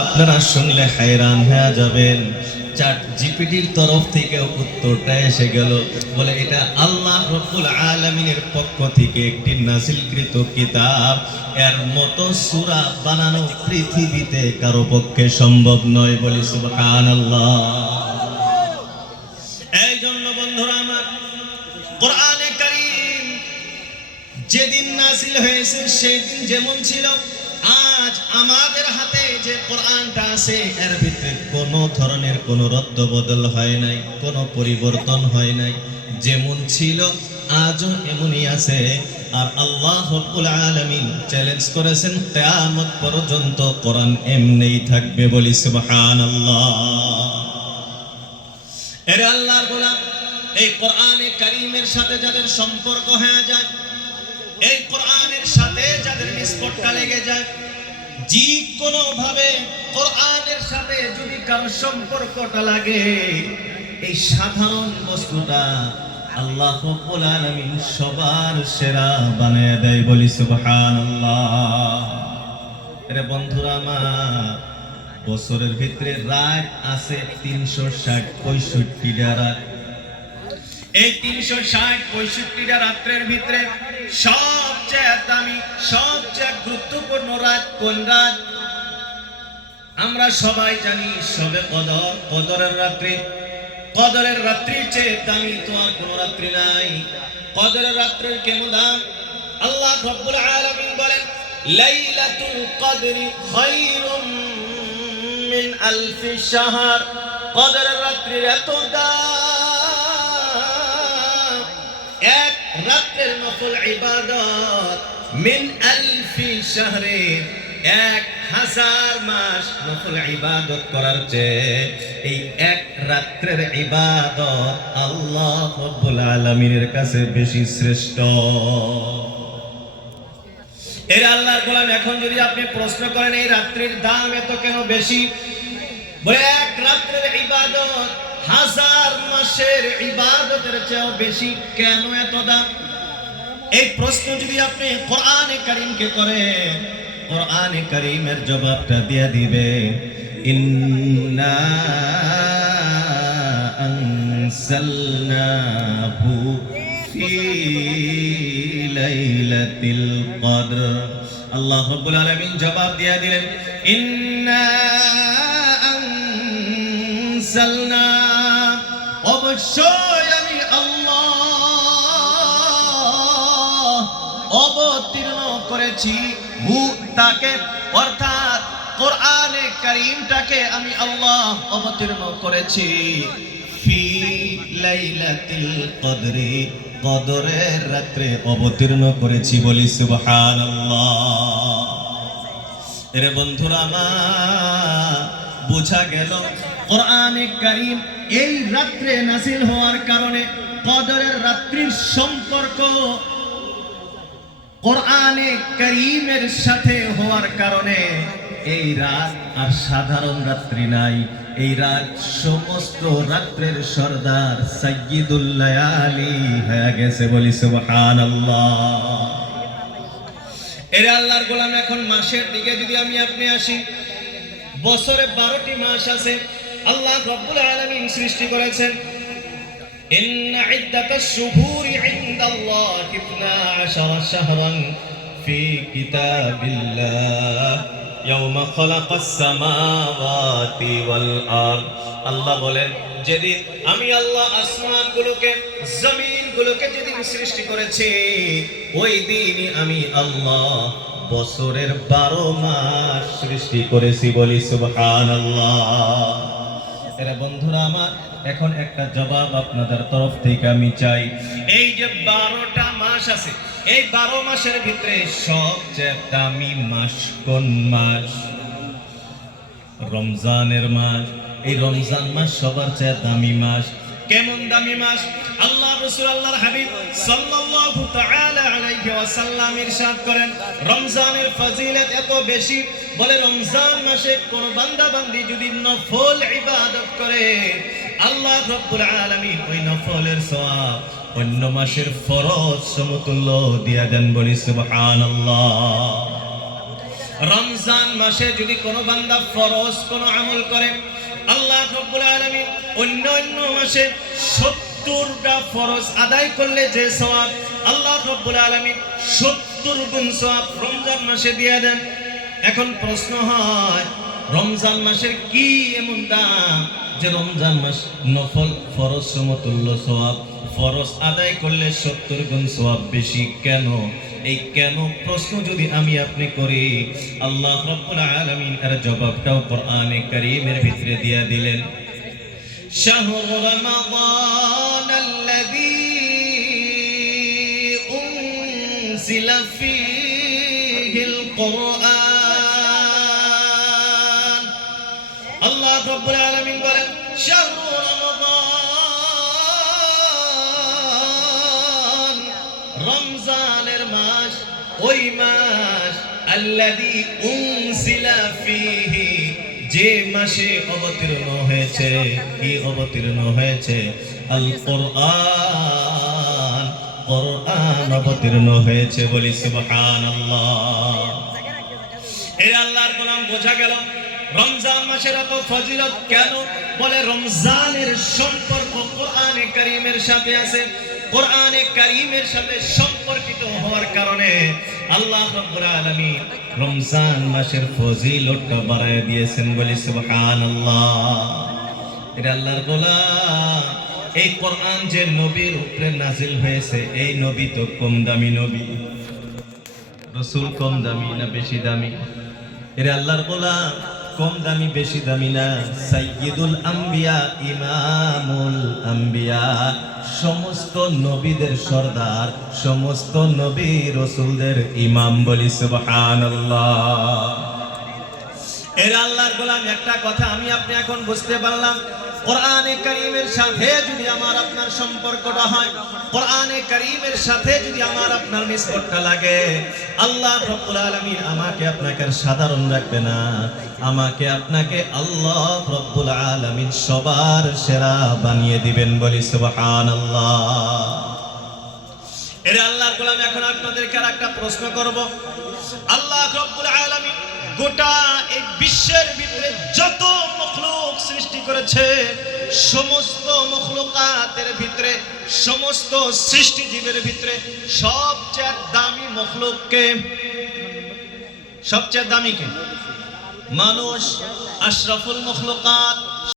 আপনারা শুনলে হায়রান হয়ে যাবেন। চ্যাট জিপিটির তরফ থেকে উত্তরটা এসে গেল, বলে এটা আল্লাহ রব্বুল আলামিনের পক্ষ থেকে একটি নাযিলকৃত কিতাব, এর মতো সূরা বানানো পৃথিবীতে কারো পক্ষে সম্ভব নয়। বলি সুবহানাল্লাহ। এই জন্য বন্ধুরা আমার, কোরআনে কারীম যেদিন নাযিল হয়েছে সেই দিন যেমন ছিল, আজ আমাদের হাতে যে কোরআনটা আছে এর ভিতরে কোনো ধরনের কোনো রদ্দবদল হয় নাই, কোনো পরিবর্তন হয় নাই। যেমন ছিল আজও এমনই আছে। আর আল্লাহ রাব্বুল আলামিন চ্যালেঞ্জ করেছেন কিয়ামত পর্যন্ত কোরআন এমনিই থাকবে। বলি সুবহানাল্লাহ। এর আল্লাহর গোলাম, এই কোরআনে কারীমের সাথে যাদের সম্পর্ক হয়ে যায়, এই কোরআনের সাথে যাদের নিষ্পটটা লেগে যায়, যে কোনো ভাবে কোরআনের সাথে যদি কারো সম্পর্কটা লাগে, এই সাধারণ বস্তুটা আল্লাহ রাব্বুল আলামিন সবার সেরা বানিয়ে দেয়। বলি সুবহানাল্লাহ। আরে বন্ধুরা আমার, বছরের ভিতরে রাত আছে 360-65টা রাত। এই 360-65টা রাত্রের ভিতরে সবচেয়ে দামি, সবচেয়ে গুরুত্বপূর্ণ রাত কোন রাত? আমরা সবাই জানি শবে কদর, কদরের রাত্রি। কদরের রাত্রির চেয়ে দামি তো আর কোনো রাত্রি নাই। কদরের রাত্রির কেমন দাম? আল্লাহ রাব্বুল আলামিন বলেন, লাইলাতুল কদরি খায়রুম মিন আলফি শাহর। কদরের রাত্রির এত দাম, এক রাতের নফল ইবাদত মিন আলফি শাহরে, 1000 মাস নফল ইবাদত করার চেয়ে এই এক রাতের ইবাদত আল্লাহ রাব্বুল আলামিনের কাছে বেশি শ্রেষ্ঠ। এর আল্লাহর গোলাম, এখন যদি আপনি প্রশ্ন করেন এই রাত্রির দাম এত কেন বেশি, বলে এক রাতের ইবাদত 1000 মাসের ইবাদতের চেয়েও বেশি, কেন এত দাম? এই প্রশ্ন যদি আপনি কোরআনে কারীমকে করেন, কোরআনে কারীমের জবাবটা দিয়ে দিবে, ইন্না আনসালনাহু ফি লাইলাতিল কদর। আল্লাহ রাব্বুল আলামিন জবাব দিয়ে দিলেন, ইন্না আনসালনা, অবশ্যই আমি আল্লাহ অবতীর্ণ করেছি হু তাকে, অর্থাৎ কোরআনে কারীমটাকে আমি আল্লাহ অবতীর্ণ করেছি ফি লাইলাতিল কদরি, কদরের রাতে অবতীর্ণ করেছি। বলি সুবহানাল্লাহ। এর বন্ধুরা আমার, বোঝা গেল কোরআনে কারীম এই রাত্রে নাযিল হওয়ার কারণে, কদরের রাত্রির সম্পর্ক কোরআনে কারীমের সাথে হওয়ার কারণে এই রাত আর সাধারণ রাত্রি নাই। এই রাত সমস্ত রাত্রের সরদার সাইয়্যিদুল লায়ালি হয়ে গেছে। বলি সুবহানাল্লাহ। এর আল্লাহর গোলাম, এখন মাসের দিকে যদি আমি আপনি আসি, বছরে 12টি মাস আছে আল্লাহ রাব্বুল আলামিন সৃষ্টি করেছেন। ইন্না ইদ্দাতাশ শুহুরি ইনদাল্লাহি 12 শাহরান ফি কিতাবিল্লাহ ইয়াওমা খালাকাস সামাওয়াতি ওয়াল আরদ। আল্লাহ বলেন, যেদিন আমি আল্লাহ আসমানগুলোকে, জমিনগুলোকে যেদিন সৃষ্টি করেছি, ওই দিনই আমি আল্লাহ বছরের 12 মাস সৃষ্টি করেছি। বলি সুবহানাল্লাহ। এরা বন্ধুরা আমার, এখন একটা জবাব আপনাদের তরফ থেকে আমি চাই। এই যে 12টা মাস আছে, এই 12 মাসের ভিতরে সবচেয়ে দামি মাস কোন মাস? রমজানের মাস। এই রমজান মাস সবার চেয়ে দামি মাস। কেমন দামি মাস? আল্লাহ রাসূল, আল্লাহর হাবিব সাল্লাল্লাহু তাআলা আলাইহি ওয়াসাল্লাম ইরশাদ করেন, রমজানের ফজিলত এত বেশি, বলে রমজান মাসে কোন বান্দা বান্দি যদি নফল ইবাদত করে, আল্লাহ রাব্বুল আলামিন ওই নফলের সওয়াব অন্য মাসের ফরজ সমতুল্য দিয়া দেন। বলি সুবহানাল্লাহ। রমজান মাসে যদি কোনো বান্দা ফরজ কোনো আমল করে, আল্লাহ রাব্বুল আলামিন অন্য মাসে 70টা ফরজ আদায় করলে যে সওয়াব, আল্লাহ রাব্বুল আলামিন 70 গুণ সওয়াব রমজান মাসে দিয়ে দেন। এখন প্রশ্ন হয়, রমজান মাসের কি এমন দাম যে রমজান মাস নফল ফরজ সমতুল্য সওয়াব, ফরজ আদায় করলে 70 গুণ সওয়াব বেশি কেন? এই কেন প্রশ্ন যদি আমি আপনি করি, আল্লাহ রাব্বুল আলামিন এর জবাবটাও কোরআনে কারীমের ভিতরে দিয়ে দিলেন। শাহরু রমাদানাল্লাযী উনজিলা ফীহিল কুরআন। আল্লাহ রাব্বুল আলামিন বলেন, শাহরু রমাদান, রমজানের মাস, ওই মাস, আল্লাযী উনজিলা ফীহি, যে মাসে অবতীর্ণ হয়েছে, কি অবতীর্ণ হয়েছে? আল কোরআন, কোরআন অবতীর্ণ হয়েছে। বলি সুবহানাল্লাহ। এই আল্লাহর গোলাম, বোঝা গেল রমজান মাসের এত ফজিলত কেন? বলে রমজানের সম্পর্ক কোরআনে কারীমের সাথে আছে। কোরআনে কারীমের সাথে সম্পর্কিত হওয়ার কারণে আল্লাহ রাব্বুল আলামিন রমজান মাসের ফজিলতটা বাড়ায় দিয়েছেন। বলি সুবহানাল্লাহ। এটা আল্লাহর গোলাম, এই কোরআন যে নবীর উপরে নাজিল হয়েছে, এই নবী তো কম দামি নবী। রাসূল কম দামি না বেশি দামি? এটা আল্লাহর গোলাম, কম দামি বেশি দামি না। সাইয়্যিদুল আম্বিয়া, ইমামুল আম্বিয়া, সমস্ত নবীদের সরদার, সমস্ত নবী রাসূলদের ইমাম। বলি সুবহানাল্লাহ। এর আল্লাহর গোলাম, একটা কথা আমি আপনি এখন বুঝতে পারলাম, কোরআনে কারীমের সাথে যদি আমার আপনার সম্পর্কটা হয়, কোরআনে কারীমের সাথে যদি আমার আপনার নিসবতটা লাগে, আল্লাহ রাব্বুল আলামিন আমাকে আপনাকে সাধারণ রাখবে না, আমাকে আপনাকে আল্লাহ রাব্বুল আলামিন সবার সেরা বানিয়ে দিবেন। বলি সুবহানাল্লাহ। এর আল্লাহর গোলাম, এখন আপনাদেরকে একটা প্রশ্ন করব। আল্লাহ রাব্বুল আলামিন গোটা এই বিশ্বের ভিতরে যত মখলুক সৃষ্টি করেছে, সমস্ত মখলুকাতের ভিতরে, সমস্ত সৃষ্টিজীবের ভিতরে সবচেয়ে দামি মখলুককে, সবচেয়ে দামি কে? মানুষ, আশরাফুল মখলুকাত।